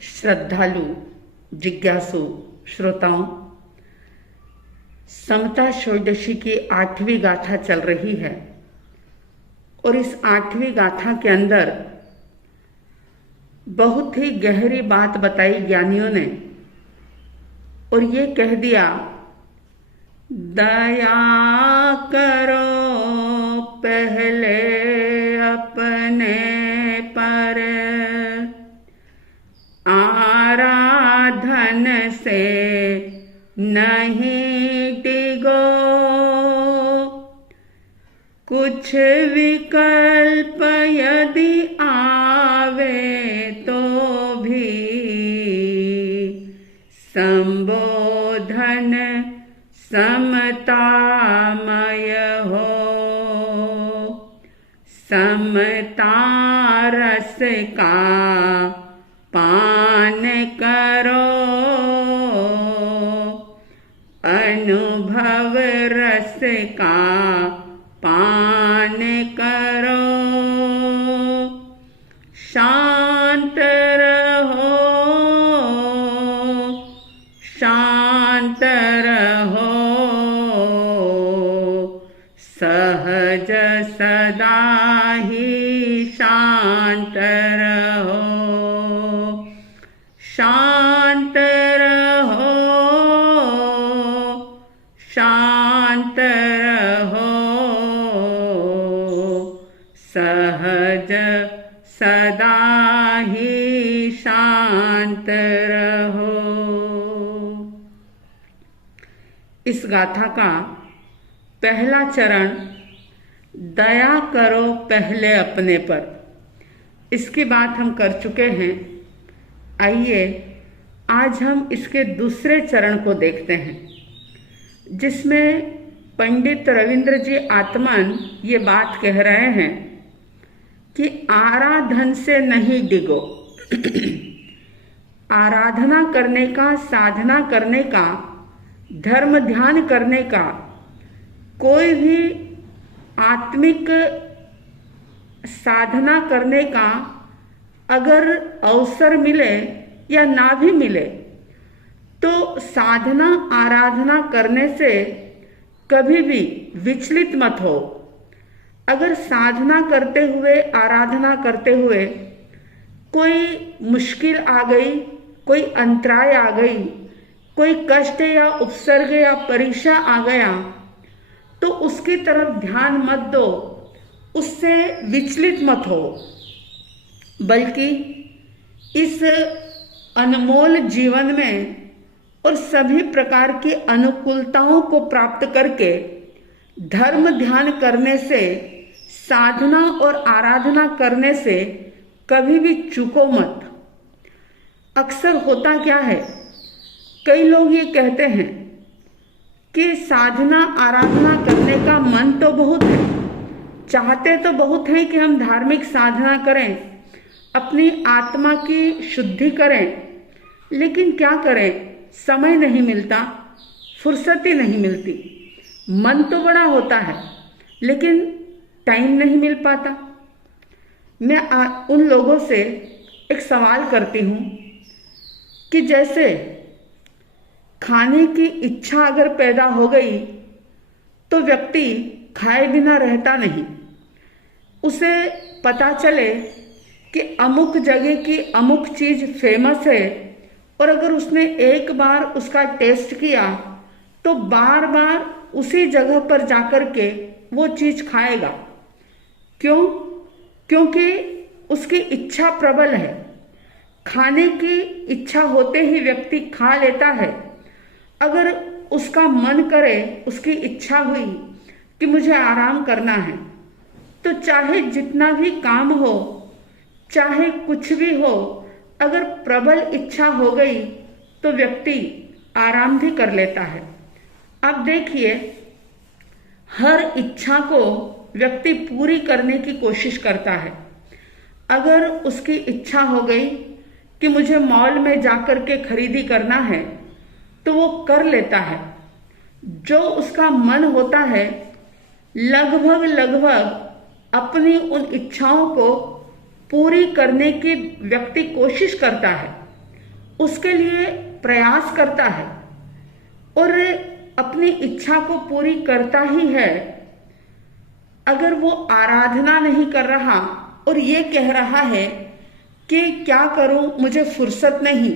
श्रद्धालु जिज्ञासु श्रोताओं, समता षोडशी की 8वीं गाथा चल रही है और इस 8वीं गाथा के अंदर बहुत ही गहरी बात बताई ज्ञानियों ने और ये कह दिया, दया करो पहले अपने पर, आराधन से नहीं डिगो, कुछ विकल्प यदि आवे तो भी संबोधन समतामय हो, समता रस का पान करो, अनुभव रस का पान करो, शांत रहो, शांत रहो, सहज सदा ही शांत रहो, शांत रहो, शांत रहो, सहज सदा ही शांत रहो। इस गाथा का पहला चरण दया करो पहले अपने पर, इसकी बात हम कर चुके हैं। आइए आज हम इसके दूसरे चरण को देखते हैं, जिसमें पंडित रविंद्र जी आत्मन ये बात कह रहे हैं कि आराधन से नहीं डिगो। आराधना करने का, साधना करने का, धर्म ध्यान करने का कोई भी आत्मिक साधना करने का अगर अवसर मिले या ना भी मिले तो साधना आराधना करने से कभी भी विचलित मत हो। अगर साधना करते हुए, आराधना करते हुए कोई मुश्किल आ गई, कोई अंतराय आ गई, कोई कष्ट या उपसर्ग या परीक्षा आ गया तो उसकी तरफ ध्यान मत दो, उससे विचलित मत हो, बल्कि इस अनमोल जीवन में और सभी प्रकार की अनुकूलताओं को प्राप्त करके धर्म ध्यान करने से, साधना और आराधना करने से कभी भी चूको मत। अक्सर होता क्या है, कई लोग ये कहते हैं कि साधना आराधना करने का मन तो बहुत है, चाहते तो बहुत हैं कि हम धार्मिक साधना करें, अपनी आत्मा की शुद्धि करें, लेकिन क्या करें, समय नहीं मिलता, फुर्सत ही नहीं मिलती। मन तो बड़ा होता है लेकिन टाइम नहीं मिल पाता। मैं उन लोगों से एक सवाल करती हूँ कि जैसे खाने की इच्छा अगर पैदा हो गई तो व्यक्ति खाए बिना रहता नहीं। उसे पता चले कि अमुक जगह की अमुक चीज फेमस है और अगर उसने एक बार उसका टेस्ट किया तो बार बार उसी जगह पर जाकर के वो चीज खाएगा। क्यों? क्योंकि उसकी इच्छा प्रबल है। खाने की इच्छा होते ही व्यक्ति खा लेता है। अगर उसका मन करे, उसकी इच्छा हुई कि मुझे आराम करना है, तो चाहे जितना भी काम हो, चाहे कुछ भी हो, अगर प्रबल इच्छा हो गई तो व्यक्ति आराम भी कर लेता है। अब देखिए, हर इच्छा को व्यक्ति पूरी करने की कोशिश करता है। अगर उसकी इच्छा हो गई कि मुझे मॉल में जाकर के खरीदी करना है तो वो कर लेता है। जो उसका मन होता है लगभग अपनी उन इच्छाओं को पूरी करने की व्यक्ति कोशिश करता है। उसके लिए प्रयास करता है और अपनी इच्छा को पूरी करता ही है, अगर वो आराधना नहीं कर रहा और ये कह रहा है कि क्या करूं, मुझे फुर्सत नहीं,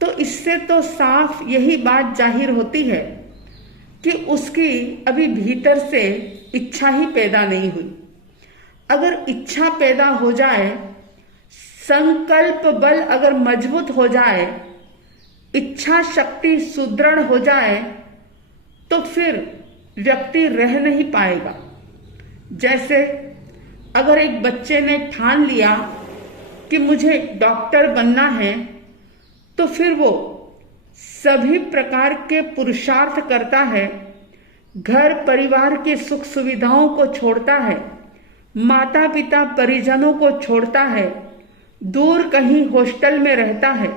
तो इससे तो साफ यही बात जाहिर होती है कि उसकी अभी भीतर से इच्छा ही पैदा नहीं हुई। अगर इच्छा पैदा हो जाए, संकल्प बल अगर मजबूत हो जाए, इच्छा शक्ति सुदृढ़ हो जाए, तो फिर व्यक्ति रह नहीं पाएगा। जैसे अगर एक बच्चे ने ठान लिया कि मुझे डॉक्टर बनना है, तो फिर वो सभी प्रकार के पुरुषार्थ करता है, घर परिवार की सुख सुविधाओं को छोड़ता है, माता पिता परिजनों को छोड़ता है, दूर कहीं हॉस्टल में रहता है,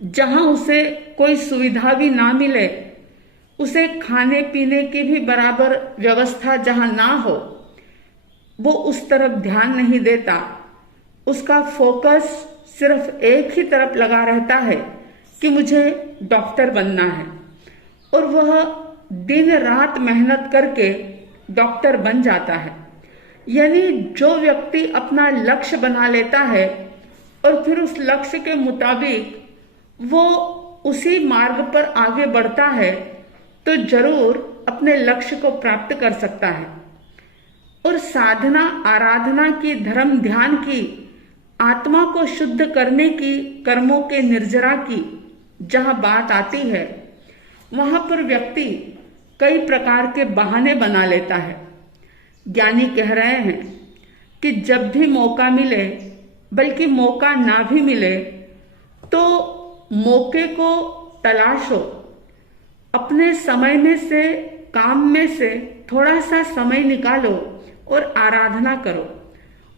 जहां उसे कोई सुविधा भी ना मिले, उसे खाने पीने की भी बराबर व्यवस्था जहां ना हो, वो उस तरफ ध्यान नहीं देता। उसका फोकस सिर्फ एक ही तरफ लगा रहता है कि मुझे डॉक्टर बनना है, और वह दिन रात मेहनत करके डॉक्टर बन जाता है। यानी जो व्यक्ति अपना लक्ष्य बना लेता है और फिर उस लक्ष्य के मुताबिक वो उसी मार्ग पर आगे बढ़ता है, तो जरूर अपने लक्ष्य को प्राप्त कर सकता है। और साधना आराधना की, धर्म ध्यान की, आत्मा को शुद्ध करने की, कर्मों के निर्जरा की जहां बात आती है, वहां पर व्यक्ति कई प्रकार के बहाने बना लेता है। ज्ञानी कह रहे हैं कि जब भी मौका मिले, बल्कि मौका ना भी मिले, तो मौके को तलाशो, अपने समय में से, काम में से थोड़ा सा समय निकालो और आराधना करो।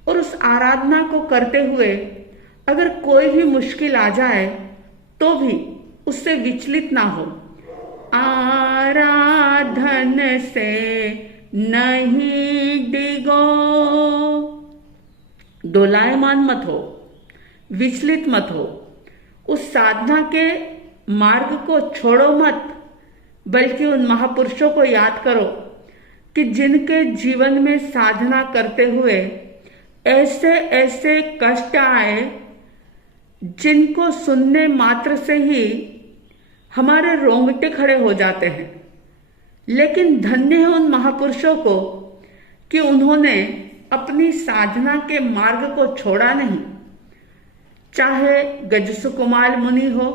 और उस आराधना को करते हुए अगर कोई भी मुश्किल आ जाए तो भी उससे विचलित ना हो। आराधन से नहीं डिगो, डोलायमान मत हो, विचलित मत हो, उस साधना के मार्ग को छोड़ो मत, बल्कि उन महापुरुषों को याद करो कि जिनके जीवन में साधना करते हुए ऐसे ऐसे कष्ट आए, जिनको सुनने मात्र से ही हमारे रोंगटे खड़े हो जाते हैं। लेकिन धन्य है उन महापुरुषों को कि उन्होंने अपनी साधना के मार्ग को छोड़ा नहीं। चाहे गजसुकुमार मुनि हो,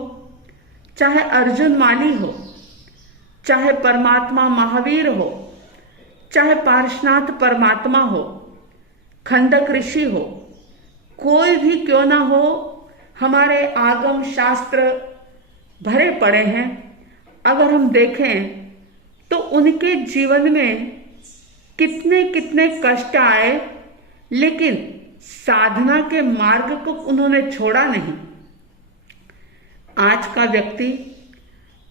चाहे अर्जुन माली हो, चाहे परमात्मा महावीर हो, चाहे पार्श्वनाथ परमात्मा हो, खंडक ऋषि हो, कोई भी क्यों ना हो, हमारे आगम शास्त्र भरे पड़े हैं। अगर हम देखें तो उनके जीवन में कितने कितने कष्ट आए, लेकिन साधना के मार्ग को उन्होंने छोड़ा नहीं। आज का व्यक्ति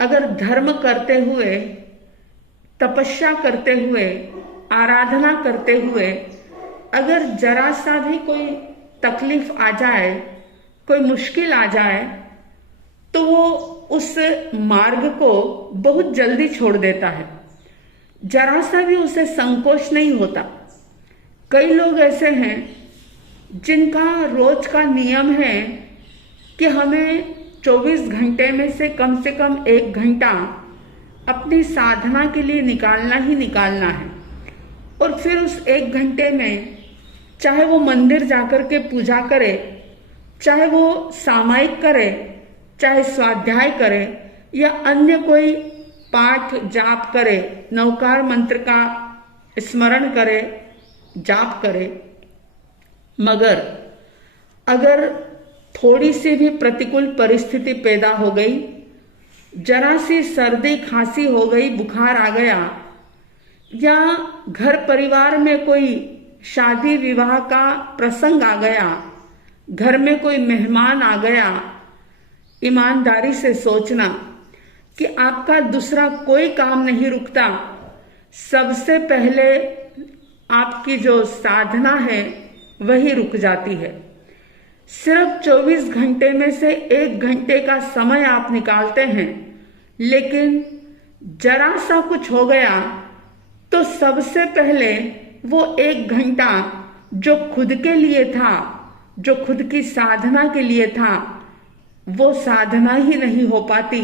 अगर धर्म करते हुए, तपस्या करते हुए, आराधना करते हुए अगर जरा सा भी कोई तकलीफ आ जाए, कोई मुश्किल आ जाए, तो वो उस मार्ग को बहुत जल्दी छोड़ देता है। जरा सा भी उसे संकोच नहीं होता। कई लोग ऐसे हैं जिनका रोज का नियम है कि हमें 24 घंटे में से कम 1 घंटा अपनी साधना के लिए निकालना ही निकालना है। और फिर उस 1 घंटे में चाहे वो मंदिर जाकर के पूजा करे, चाहे वो सामायिक करे, चाहे स्वाध्याय करे, या अन्य कोई पाठ जाप करे, नवकार मंत्र का स्मरण करे, जाप करे, मगर अगर थोड़ी सी भी प्रतिकूल परिस्थिति पैदा हो गई, जरा सी सर्दी खांसी हो गई, बुखार आ गया, या घर परिवार में कोई शादी विवाह का प्रसंग आ गया, घर में कोई मेहमान आ गया, ईमानदारी से सोचना कि आपका दूसरा कोई काम नहीं रुकता। सबसे पहले आपकी जो साधना है वही रुक जाती है। सिर्फ 24 घंटे में से 1 घंटे का समय आप निकालते हैं, लेकिन जरा सा कुछ हो गया तो सबसे पहले वो 1 घंटा जो खुद के लिए था, जो खुद की साधना के लिए था, वो साधना ही नहीं हो पाती।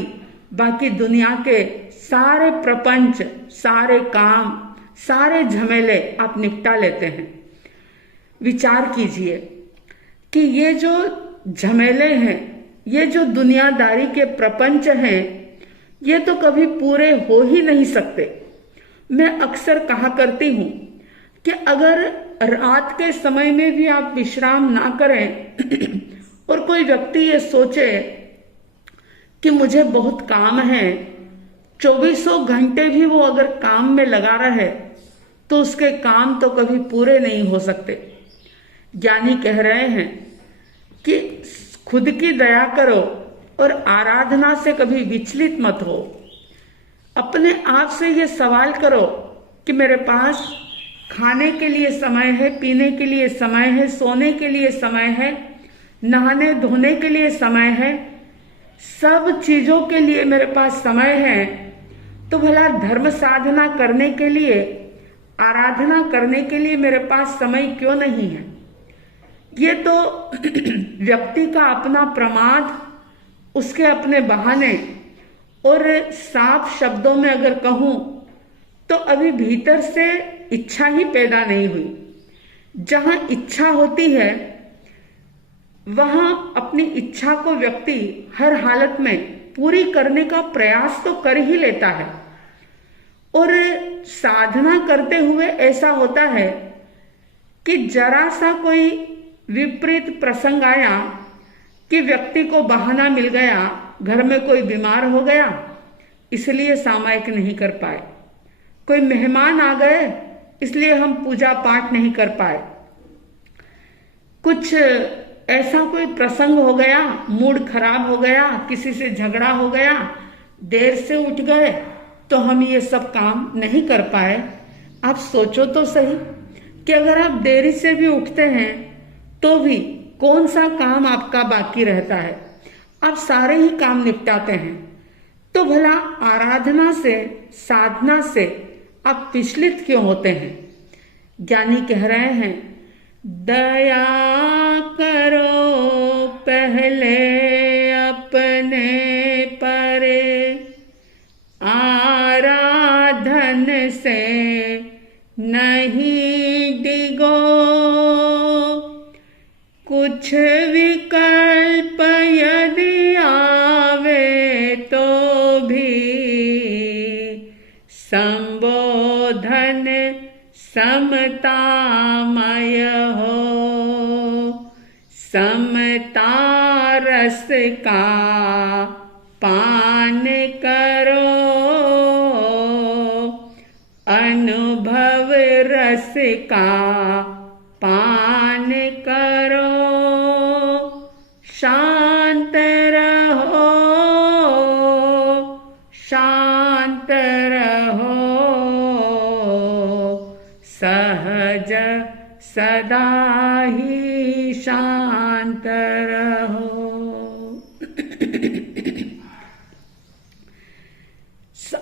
बाकी दुनिया के सारे प्रपंच, सारे काम, सारे झमेले आप निपटा लेते हैं। विचार कीजिए कि ये जो झमेले हैं, ये जो दुनियादारी के प्रपंच हैं, ये तो कभी पूरे हो ही नहीं सकते। मैं अक्सर कहा करती हूं कि अगर रात के समय में भी आप विश्राम ना करें और कोई व्यक्ति ये सोचे कि मुझे बहुत काम है, 24 घंटे भी वो अगर काम में लगा रहे तो उसके काम तो कभी पूरे नहीं हो सकते। ज्ञानी कह रहे हैं कि खुद की दया करो और आराधना से कभी विचलित मत हो। अपने आप से ये सवाल करो कि मेरे पास खाने के लिए समय है, पीने के लिए समय है, सोने के लिए समय है, नहाने धोने के लिए समय है, सब चीजों के लिए मेरे पास समय है, तो भला धर्म साधना करने के लिए, आराधना करने के लिए मेरे पास समय क्यों नहीं है? ये तो व्यक्ति का अपना प्रमाद, उसके अपने बहाने, और साफ शब्दों में अगर कहूं तो अभी भीतर से इच्छा ही पैदा नहीं हुई। जहां इच्छा होती है वहां अपनी इच्छा को व्यक्ति हर हालत में पूरी करने का प्रयास तो कर ही लेता है। और साधना करते हुए ऐसा होता है कि जरा सा कोई विपरीत प्रसंग आया कि व्यक्ति को बहाना मिल गया, घर में कोई बीमार हो गया इसलिए सामायिक नहीं कर पाए, कोई मेहमान आ गए इसलिए हम पूजा पाठ नहीं कर पाए, कुछ ऐसा कोई प्रसंग हो गया, मूड खराब हो गया, किसी से झगड़ा हो गया, देर से उठ गए तो हम ये सब काम नहीं कर पाए। आप सोचो तो सही कि अगर आप देरी से भी उठते हैं तो भी कौन सा काम आपका बाकी रहता है? आप सारे ही काम निपटाते हैं। तो भला आराधना से, साधना से आप विचलित क्यों होते हैं? ज्ञानी कह रहे हैं, दया करो पहले अपने पर, आराधन से नहीं डिगो, कुछ विकल्प यदि आवे तो भी संबोधन समतामय हो, समता रस का पान करो, अनुभव रस का पान करो, शांत रहो, शांत रहो, सहज सदा ही शांत रहो।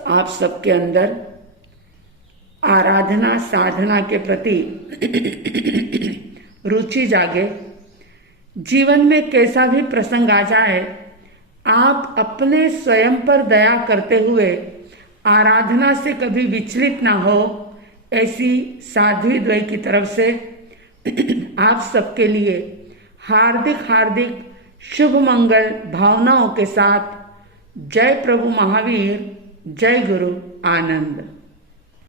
आप सबके अंदर आराधना साधना के प्रति रुचि जागे। जीवन में कैसा भी प्रसंग आ जाए, आप अपने स्वयं पर दया करते हुए आराधना से कभी विचलित ना हो, ऐसी साध्वी द्वय की तरफ से आप सबके लिए हार्दिक हार्दिक शुभ मंगल भावनाओं के साथ जय प्रभु महावीर, जय गुरु आनंद।